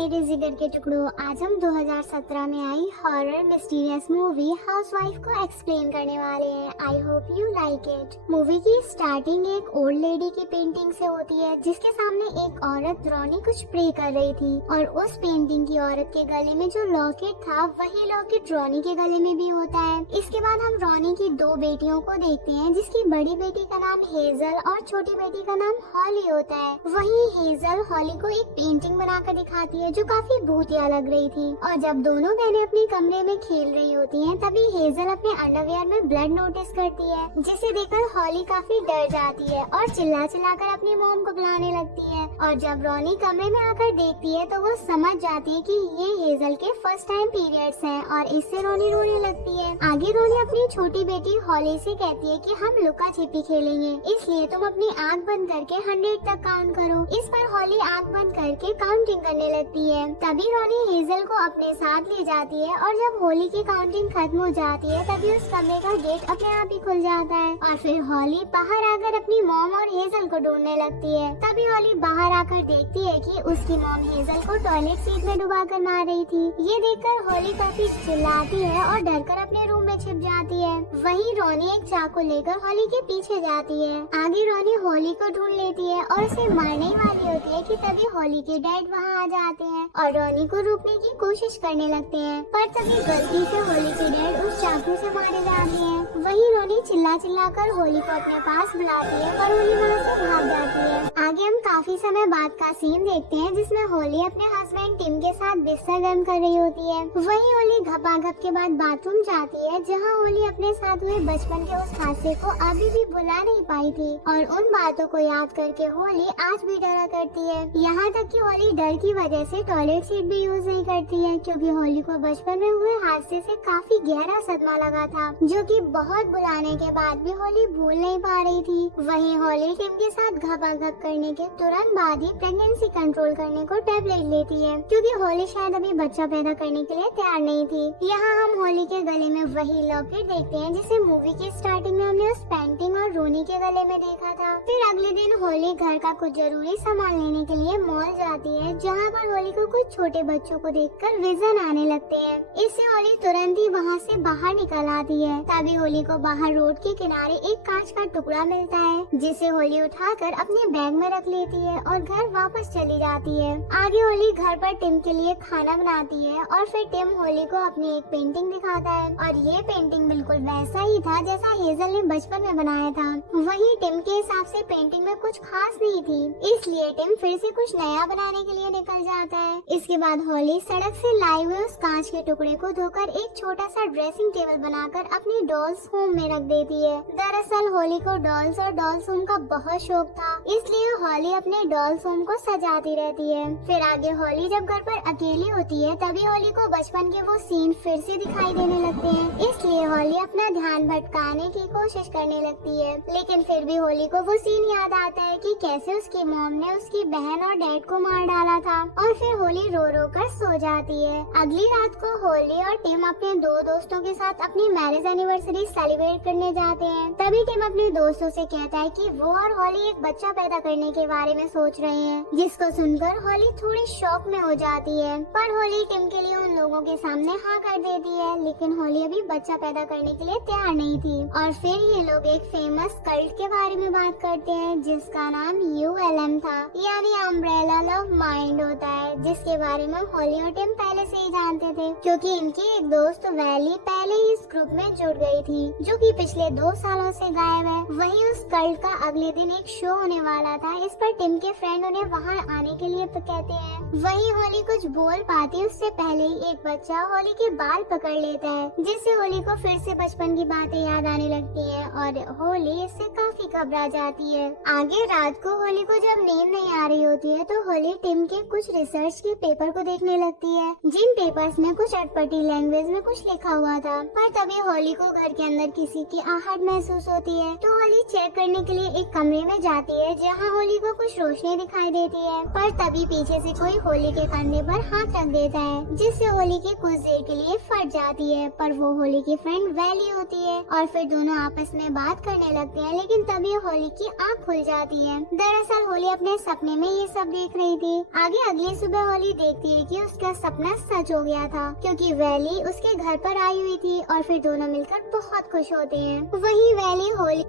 मेरे जिगर के टुकड़ों, आज हम 2017 में आई हॉरर मिस्टीरियस मूवी हाउसवाइफ को एक्सप्लेन करने वाले हैं। I hope you like it. Movie की स्टार्टिंग एक ओल्ड लेडी की पेंटिंग से होती है, जिसके सामने एक औरत रोनी कुछ प्रे कर रही थी और उस पेंटिंग की औरत के गले में जो लॉकेट था वही लॉकेट रोनी के गले में भी होता है। इसके बाद हम रोनी की दो बेटियों को देखते हैं, जिसकी बड़ी बेटी का नाम हेजल और छोटी बेटी का नाम हॉली होता है। वहीं हेजल हॉली को एक पेंटिंग बनाकर दिखाती है जो काफी भूतिया लग रही थी, और जब दोनों बहनें अपने कमरे में खेल रही होती हैं, तभी हेजल अपने अंडरवियर में ब्लड नोटिस करती है, जिसे देखकर हॉली काफी डर जाती है और चिल्ला चिल्लाकर अपनी मॉम को बुलाने लगती है। और जब रोनी कमरे में आकर देखती है तो वो समझ जाती है कि ये हेजल के फर्स्ट टाइम पीरियड्स हैं और इससे रोनी रोने लगती है। आगे रोनी अपनी छोटी बेटी हॉली से कहती है कि हम लुका छिपी खेलेंगे, इसलिए तुम अपनी आँख बंद करके 100 तक काउंट करो। इस पर हॉली आँख बंद करके काउंटिंग करने लगती है। तभी रोनी हेजल को अपने साथ ले जाती है और जब होली की काउंटिंग खत्म हो जाती है तभी उस कमरे का गेट अपने आप ही खुल जाता है और फिर हॉली बाहर आकर अपनी मॉम और हेजल को ढूंढने लगती है। तभी हॉली बाहर आकर देखती है कि उसकी मॉम हेजल को टॉयलेट सीट में डुबाकर मार रही थी। ये देखकर हॉली काफी चिल्लाती है और डरकर अपने रूम में छिप जाती है। वहीं रोनी एक चाकू लेकर हॉली के पीछे जाती है। आगे रोनी हॉली को ढूंढ लेती है और उसे मारने ही वाली होती है कि तभी हॉली के डैड वहाँ आ जाते हैं और रोनी को रोकने की कोशिश करने लगते हैं, पर तभी गलती से हॉली के डैड उस चाकू से मारे जाते हैं। वहीं रोनी चिल्ला चिल्लाकर हॉली को अपने पास बुलाती है, पर हॉली वहाँ से भाग जाती है। आगे हम काफी समय बाद का सीन देखते हैं, जिसमें हॉली अपने हस्बैंड टिम के साथ बिस्तर गर्म कर रही होती है। वहीं हॉली घपाघप के बाद बाथरूम जाती है, जहाँ हॉली अपने साथ हुए बचपन के उस हादसे को अभी भी भुला नहीं पाई थी और उन बातों को याद करके हॉली आज भी डरा करती है। यहाँ तक कि हॉली डर की वजह से टॉयलेट सीट भी यूज नहीं करती है, क्योंकि हॉली को बचपन में हुए हादसे से काफी गहरा सदमा लगा था, जो कि बहुत बुलाने के बाद भी हॉली भूल नहीं पा रही थी। वहीं हॉली टिम के साथ घपाघप करने के तुरंत बाद ही प्रेगनेंसी कंट्रोल करने को टैबलेट लेती है, क्योंकि हॉली शायद अभी बच्चा पैदा करने के लिए तैयार नहीं थी। यहाँ हम हॉली के गले में वही लॉकेट देखते हैं जिसे मूवी की स्टार्टिंग में हमने उस पेंटिंग और रोनी के गले में देखा था। फिर अगले दिन हॉली घर का कुछ जरूरी सामान लेने के लिए मॉल जाती है, जहाँ पर हॉली को कुछ छोटे बच्चों को देखकर विजन आने लगते हैं। इससे हॉली तुरंत ही वहाँ से बाहर निकल आती है। तभी हॉली को बाहर रोड के किनारे एक कांच का टुकड़ा मिलता है, जिसे हॉली उठाकर अपने बैग में रख लेती है और घर वापस चली जाती है। आगे हॉली घर पर टिम के लिए खाना बनाती है और फिर टिम हॉली को अपनी एक पेंटिंग दिखाता है, और ये पेंटिंग बिल्कुल वैसा ही था जैसा हेजल ने बचपन में बनाया था। वहीं टिम के हिसाब से पेंटिंग में कुछ खास नहीं थी, इसलिए टिम फिर से कुछ नया बनाने के लिए निकल जाता है। इसके बाद हॉली सड़क से लाए हुए उस कांच के टुकड़े को धोकर एक छोटा सा ड्रेसिंग टेबल बनाकर अपनी डॉल्स होम में रख देती है। दरअसल हॉली को डॉल्स और डॉल्स होम का बहुत शौक था, इसलिए हॉली अपने डॉल्स होम को सजाती रहती है। फिर आगे हॉली जब घर पर अकेली होती है, तभी हॉली को बचपन के वो सीन फिर से दिखाई देने लगते हैं, इसलिए हॉली अपना ध्यान भटकाने की कोशिश करने लगती है। लेकिन फिर भी हॉली को वो सीन याद आता है कि कैसे उसकी मॉम ने उसकी बहन और डैड को मार डाला था, और फिर हॉली रो रो कर सो जाती है। अगली रात को हॉली और टिम अपने दो दोस्तों के साथ अपनी मैरिज एनिवर्सरी सेलिब्रेट करने जाते हैं। तभी टिम अपने दोस्तों से कहता है कि वो और हॉली एक बच्चा पैदा करने के बारे में सोच रहे हैं, जिसको सुनकर हॉली थोड़ी शॉक में हो जाती है। पर हॉली टिम के लिए उन लोगों के सामने हाँ कर देती है, लेकिन हॉली अभी बच्चा पैदा करने के लिए तैयार नहीं थी। और फिर ये लोग एक फेमस कल्ट के बारे में बात करते हैं, जिसका नाम ULM था, यानी अम्ब्रेला लव माइंड होता है, जिसके बारे में हॉली और टिम पहले से ही जानते थे, क्योंकि इनकी एक दोस्त वैली पहले ही इस ग्रुप में जुड़ गई थी, जो कि पिछले 2 सालों से गायब है। वहीं उस कल्ट का अगले दिन एक शो होने वाला था, इस पर टिम के फ्रेंड उन्हें वहाँ आने के लिए कहते हैं। वहीं हॉली कुछ बोल पाती उससे पहले ही एक बच्चा हॉली के बाल पकड़ लेता है, जिससे हॉली को फिर से बचपन की बातें याद आने लगती है और हॉली इससे काफी घबरा जाती है। आगे रात को हॉली को जब नींद नहीं आ रही होती है, तो हॉली टिम के कुछ रिसर्च के पेपर को देखने लगती है, जिन पेपर्स में कुछ अटपटी लैंग्वेज में कुछ लिखा हुआ था। पर तभी हॉली को घर के अंदर किसी की आहट महसूस होती है, तो हॉली चेक करने के लिए एक कमरे में जाती है, जहाँ हॉली को कुछ रोशनी चमकते दिखाई देती है, पर तभी पीछे से कोई होली के कंधे पर हाथ रख देता है, जिससे होली की कुछ देर के लिए फट जाती है। पर वो होली की फ्रेंड वैली होती है और फिर दोनों आपस में बात करने लगते हैं, लेकिन तभी होली की आँख खुल जाती है। दरअसल होली अपने सपने में ये सब देख रही थी। आगे अगली सुबह होली देखती है कि उसका सपना सच हो गया था, क्योंकि वैली उसके घर पर आई हुई थी और फिर दोनों मिलकर बहुत खुश होते हैं। वहीं वैली होली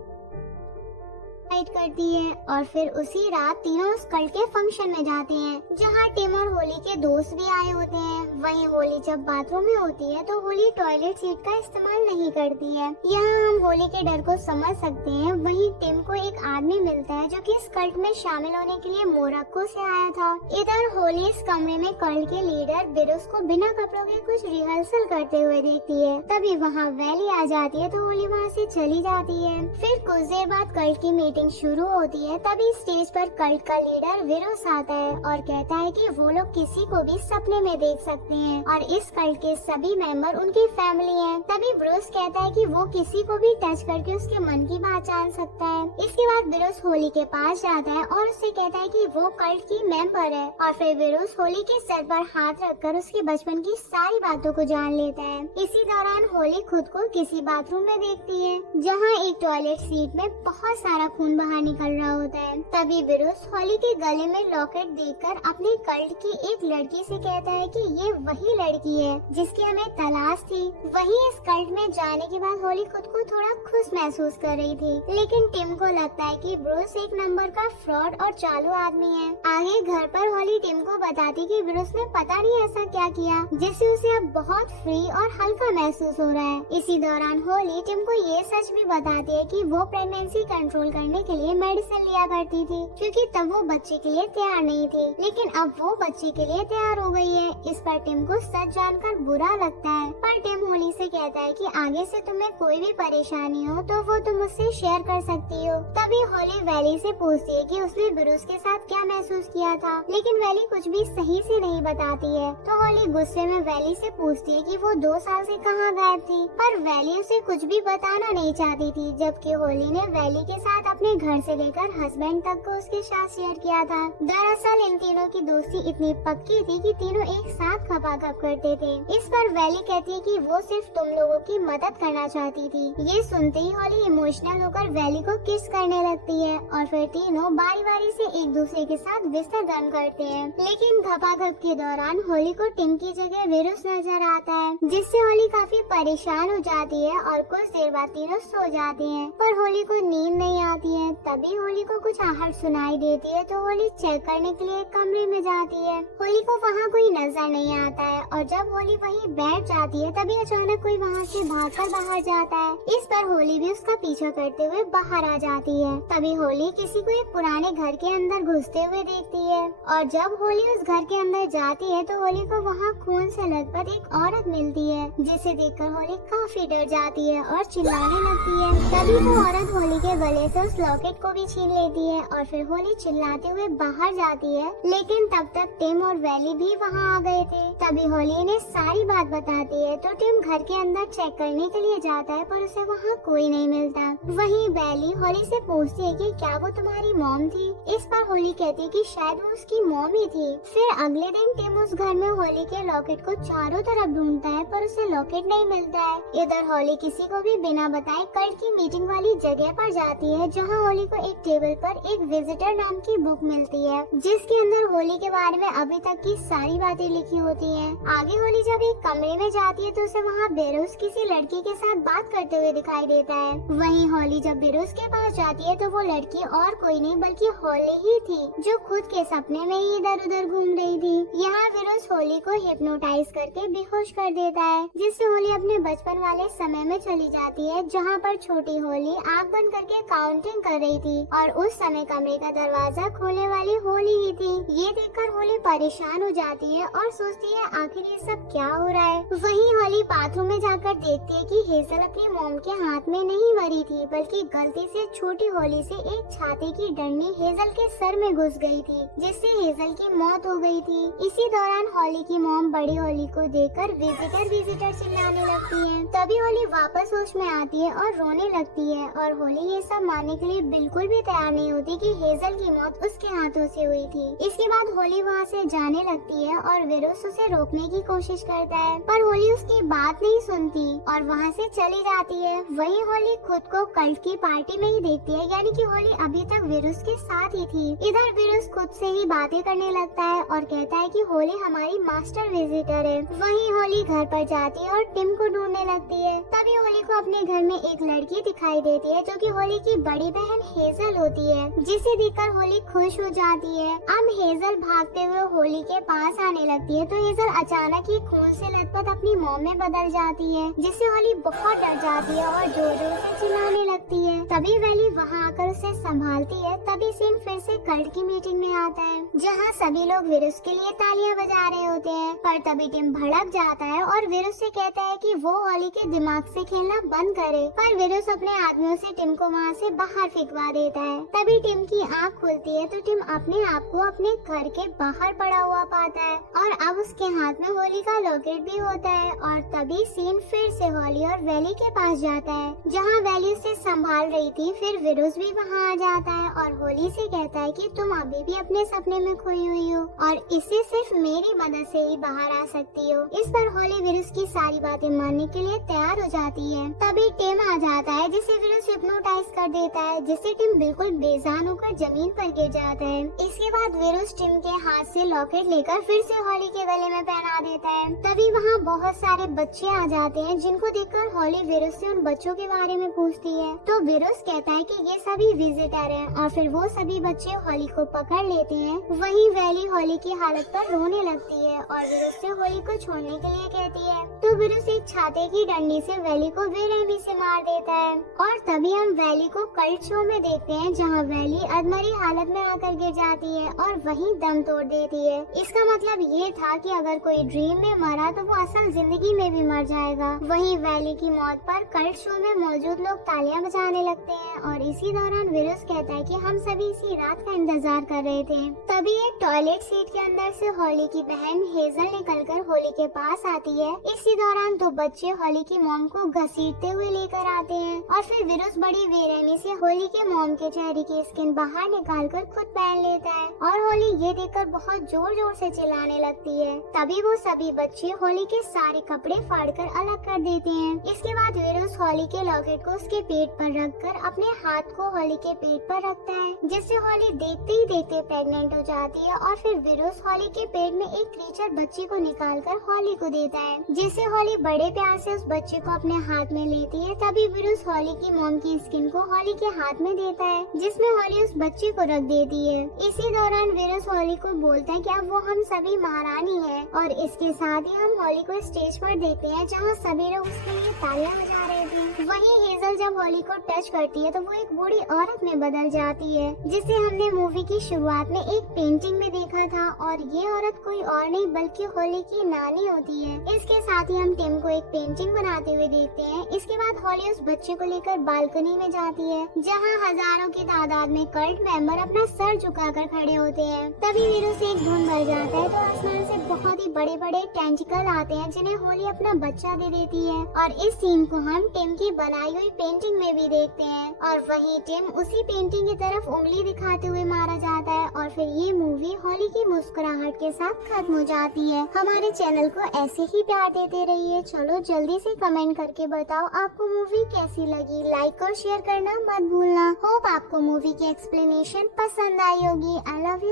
करती है और फिर उसी रात तीनों उस कल के फंक्शन में जाते हैं, जहाँ टिम और होली के दोस्त भी आए होते हैं। वहीं होली जब बाथरूम में होती है तो होली टॉयलेट सीट का इस्तेमाल नहीं करती है। यहाँ हम होली के डर को समझ सकते हैं। वहीं टिम को एक आदमी मिलता है जो कि इस कल्ट में शामिल होने के लिए मोरक्को से आया था। इधर होली इस कमरे में कल्ट के लीडर बिरुस को बिना कपड़ों के कुछ रिहर्सल करते हुए देखती है। तभी वहाँ वैली आ जाती है तो होली वहाँ से चली जाती है। फिर कुछ देर बाद कल्ट की मीटिंग शुरू होती है। तभी स्टेज पर कल्ट का लीडर विरुस आता है और कहता है कि वो लोग किसी को भी सपने में देख सकते हैं और इस कल्ट के सभी मेंबर उनकी फैमिली हैं। तभी ब्रूस कहता है कि वो किसी को भी टच करके उसके मन की बात जान सकता है। इसके बाद विरुस होली के पास जाता है और उससे कहता है कि वो कल्ट की मेंबर है और फिर विरुस होली के सर पर हाथ रखकर उसके बचपन की सारी बातों को जान लेता है। इसी दौरान होली खुद को किसी बाथरूम में देखती है, जहाँ एक टॉयलेट सीट में बहुत सारा खून बाहर निकल रहा होता है। तभी विरुस होली के गले में लॉकेट देखकर अपने कल्ट की एक लड़की से कहता है कि ये वही लड़की है जिसकी हमें तलाश थी। वहीं इस कल्ट में जाने के बाद होली खुद को थोड़ा खुश महसूस कर रही थी, लेकिन टिम को लगता है कि ब्रूस एक नंबर का फ्रॉड और चालू आदमी है। आगे घर पर होली टिम को बताती कि ब्रूस ने पता नहीं ऐसा क्या किया जिससे उसे अब बहुत फ्री और हल्का महसूस हो रहा है। इसी दौरान होली टिम को ये सच भी बताती है कि वो प्रेगनेंसी कंट्रोल करने के लिए मेडिसिन लिया करती थी, क्योंकि तब वो बच्चे के लिए तैयार नहीं थी, लेकिन अब वो बच्चे के लिए तैयार हो गई है। इस पर टिम को सच जानकर बुरा लगता है, पर टिम होली से कहता है कि आगे से तुम्हें कोई भी परेशानी हो तो वो तुम मुझसे शेयर कर सकती हो। तभी होली वैली से पूछती है कि उसने ब्रूस के साथ क्या महसूस किया था, लेकिन वैली कुछ भी सही से नहीं बताती है। तो होली गुस्से में वैली से पूछती है कि वो 2 साल से कहाँ गायब थी, पर वैली उसे कुछ भी बताना नहीं चाहती थी, जबकि होली ने वैली के साथ अपने घर से लेकर हस्बैंड तक को उसके साथ शेयर किया था। दरअसल इन तीनों की दोस्ती इतनी पक्की थी कि तीनों एक साथ खपाखप करते थे। इस पर वैली कहती है कि वो सिर्फ तुम लोगों की मदद करना चाहती थी। ये सुनते ही होली इमोशनल होकर वैली को किस करने लगती है और फिर तीनों बारी बारी से एक दूसरे के साथ बिस्तर गर्म करते हैं। लेकिन खपाखप के दौरान होली को टिम की जगह विरुस नजर आता है, जिससे होली काफी परेशान हो जाती है और कुछ देर बाद तीनों सो जाते हैं, पर होली को नींद नहीं आती है। तभी होली को कुछ आहट सुनाई देती है तो होली चेक करने के लिए कमरे में जाती है। होली को वहाँ कोई नजर नहीं आता है और जब होली वहीं बैठ जाती है तभी अचानक कोई वहाँ से भागकर बाहर जाता है। इस पर होली भी उसका पीछा करते हुए बाहर आ जाती है। तभी होली किसी को एक पुराने घर के अंदर घुसते हुए देखती है और जब होली उस घर के अंदर जाती है तो होली को वहाँ खून से लथपथ एक औरत मिलती है, जिसे देखकर होली काफी डर जाती है और चिल्लाने लगती है। तभी वो औरत होली के गले से उस लॉकेट को भी छीन लेती है और फिर होली चिल्लाते हुए बाहर जाती है, लेकिन तब तक टिम और वैली भी वहाँ आ गए थे। तभी होली इन्हें सारी बात बताती है तो टिम घर के अंदर चेक करने के लिए जाता है, पर उसे वहाँ कोई नहीं मिलता। वहीं वैली होली से पूछती है कि क्या वो तुम्हारी मॉम थी। इस पर होली कहती है कि शायद वो उसकी मॉम ही थी। फिर अगले दिन टिम उस घर में होली के लॉकेट को चारों तरफ ढूंढता है, पर उसे लॉकेट नहीं मिलता है। इधर होली किसी को भी बिना बताए कल्ट की मीटिंग वाली जगह पर जाती है, जहाँ होली को एक टेबल पर एक विजिटर नाम की बुक मिलती है, जिसके अंदर होली के बारे में अभी तक की सारी बातें लिखी होती हैं। आगे होली जब एक कमरे में जाती है तो उसे वहाँ बेरोज किसी लड़की के साथ बात करते हुए दिखाई देता है। वहीं होली जब बेरोज के पास जाती है तो वो लड़की और कोई नहीं बल्कि होली ही थी, जो खुद के सपने में ही इधर उधर घूम रही थी। यहाँ बेरोज होली को हिप्नोटाइज करके बेहोश कर देता है, जिससे होली अपने बचपन वाले समय में चली जाती है, जहाँ पर छोटी होली आँख बंद करके काउंटिंग कर रही थी और उस समय कमरे का दरवाजा खोलने वाली होली ही थी। ये देखकर होली परेशान हो जाती है और सोचती है आखिर ये सब क्या हो रहा है। वहीं होली बाथरूम में जाकर देखती है कि हेजल अपनी मॉम के हाथ में नहीं मरी थी, बल्कि गलती से छोटी होली से एक छाते की डंडी हेजल के सर में घुस गई थी, जिससे हेजल की मौत हो गई थी। इसी दौरान होली की मॉम बड़ी होली को देखकर विजिटर चिल्लाने लगती है। तभी होली वापस होश में आती है और रोने लगती है और होली ये सब मानने के लिए बिल्कुल भी तैयार नहीं होती कि हेजल की मौत उसके हाथों से हुई थी। इसके बाद होली वहाँ से जाने लगती है और विरुस उसे रोकने की कोशिश करता है, पर होली उसकी बात नहीं सुनती और वहाँ से चली जाती है। वहीं होली खुद को कल्ट की पार्टी में ही देखती है, यानी कि होली अभी तक विरुस के साथ ही थी। इधर विरुस खुद से ही बातें करने लगता है और कहता है कि होली हमारी मास्टर विजिटर है। वहीं होली घर पर जाती है और टिम को ढूंढने लगती है। तभी होली को अपने घर में एक लड़की दिखाई देती है जो कि होली की बड़ी बहन हेजल होती है, जिसे देखकर होली खुश हो जाती है। अब हेजल भागते हुए होली के पास आने लगती है तो हेजल अचानक ही खून से लथपथ अपनी मॉम में बदल जाती है, जिससे होली बहुत डर जाती है और जोर जोर से चिल्लाने लगती है। तभी वैली वहाँ आकर उसे संभालती है। तभी सीन फिर से कल्ट की मीटिंग में आता है, जहाँ सभी लोग विरुस के लिए तालियां बजा रहे होते हैं। पर तभी टिम भड़क जाता है और विरुस से कहता है कि वो होली के दिमाग से खेलना बंद करे, पर विरुस अपने आदमियों से टिम को वहाँ से बाहर फेंकवा देता है। तभी टिम की आँख खुलती है तो टिम अपने आप को अपने घर के बाहर पड़ा हुआ पाता है और अब उसके हाथ में होली का लॉकेट भी होता है। और तभी सीन फिर से होली और वैली के पास जाता है, जहाँ वैली उसे संभाल रही थी। फिर विरुस भी वहाँ आ जाता है और होली से कहता है कि तुम अभी भी अपने सपने में खोई हुई हो और इससे सिर्फ मेरी मदद से ही बाहर आ सकती हो। इस पर होली विरुस की सारी बातें मानने के लिए तैयार हो जाती है। तभी टिम आ जाता है, जिसे विरुस हिप्नोटाइज कर देता है, जिससे टिम बिल्कुल बेजान होकर जमीन पर गिर जाता है। इसके बाद विरुस टिम के हाथ से लॉकेट लेकर फिर से होली के गले में पहना देता है। तभी वहाँ बहुत सारे बच्चे आ जाते हैं, जिनको देखकर होली विरुस से उन बच्चों के बारे में पूछती है। तो विरुस कहता है कि ये सभी विजिटर हैं और फिर वो सभी बच्चे होली को पकड़ लेते हैं। वहीं वैली होली की हालत पर रोने लगती है और विरुस से होली को छोड़ने के लिए कहती है। तो विरुस एक छाते की डंडी से वैली को बेरहमी से मार देता है और तभी हम वैली को कल्ट शो में देखते हैं, जहाँ वैली अधमरी हालत में आकर गिर जाती है और वहीं दम तोड़ देती है। इसका मतलब ये था कि अगर कोई ड्रीम में मरा तो वो असल जिंदगी में भी मर जाएगा। वहीं वैली की मौत पर कल्ट शो में मौजूद लोग तालियां बजाने लगते हैं और इसी दौरान विरुस कहता है कि हम सभी इसी रात का इंतजार कर रहे थे। तभी एक टॉयलेट सीट के अंदर से होली की बहन हेजल निकलकर होली के पास आती है। इसी दौरान दो बच्चे होली की मॉम को घसीटते हुए लेकर आते हैं और फिर विरुस बड़ी बेरहमी से होली के मॉम के चेहरे की स्किन बाहर निकालकर खुद पहन लेता है और होली ये देखकर बहुत जोर जोर से चिल्लाने लगती है। तभी वो सभी बच्चे होली के सारे कपड़े फाड़कर अलग कर देते हैं। इसके बाद विरुस होली के लॉकेट को उसके पेट पर रखकर अपने हाथ को होली के पेट पर रखता है, जिससे होली देखते ही देखते प्रेग्नेंट हो जाती है और फिर विरुस होली के पेट में एक क्रीचर बच्चे को निकालकर होली को देता है, जिससे होली बड़े प्यार से उस बच्चे को अपने हाथ में लेती है। तभी विरुस होली की मॉम की स्किन को होली के हाथ में देता है, जिसमें होली उस बच्चे को रख देती है। इसी दौरान विरुस होली को बोलता है कि अब वो हम सभी महारानी है और इसके साथ ही हम होली को स्टेज पर देखते हैं, जहाँ सभी लोग उसके लिए तालियां बजा रहे थे। वहीं हेजल जब होली को टच करती है तो वो एक बूढ़ी औरत में बदल जाती है, जिसे हमने मूवी की शुरुआत में एक पेंटिंग में देखा था और ये औरत कोई और नहीं बल्कि होली की नानी होती है। इसके साथ ही हम टिम को एक पेंटिंग बनाते हुए देखते हैं। इसके बाद होली उस बच्चे को लेकर बालकनी में जाती है, जहाँ हजारों की तादाद में कल्ट मेंबर अपना सर झुकाकर खड़े होते हैं। तभी विरुस एक धुन भर जाता है तो आसमान से बहुत ही बड़े बड़े टेंटिकल आते हैं, जिन्हें होली अपना बच्चा दे देती है और इस सीन को हम टिम की बनाई हुई पेंटिंग में भी देखते हैं और वहीं टिम उसी पेंटिंग की तरफ उंगली दिखाते हुए मारा जाता है और फिर ये मूवी होली की मुस्कुराहट के साथ खत्म हो जाती है। हमारे चैनल को ऐसे ही प्यार देते रहिए। चलो जल्दी से कमेंट करके बताओ आपको मूवी कैसी लगी। लाइक और शेयर करना मत भूलना। होप आपको मूवी की एक्सप्लेनेशन पसंद आई होगी। I love you.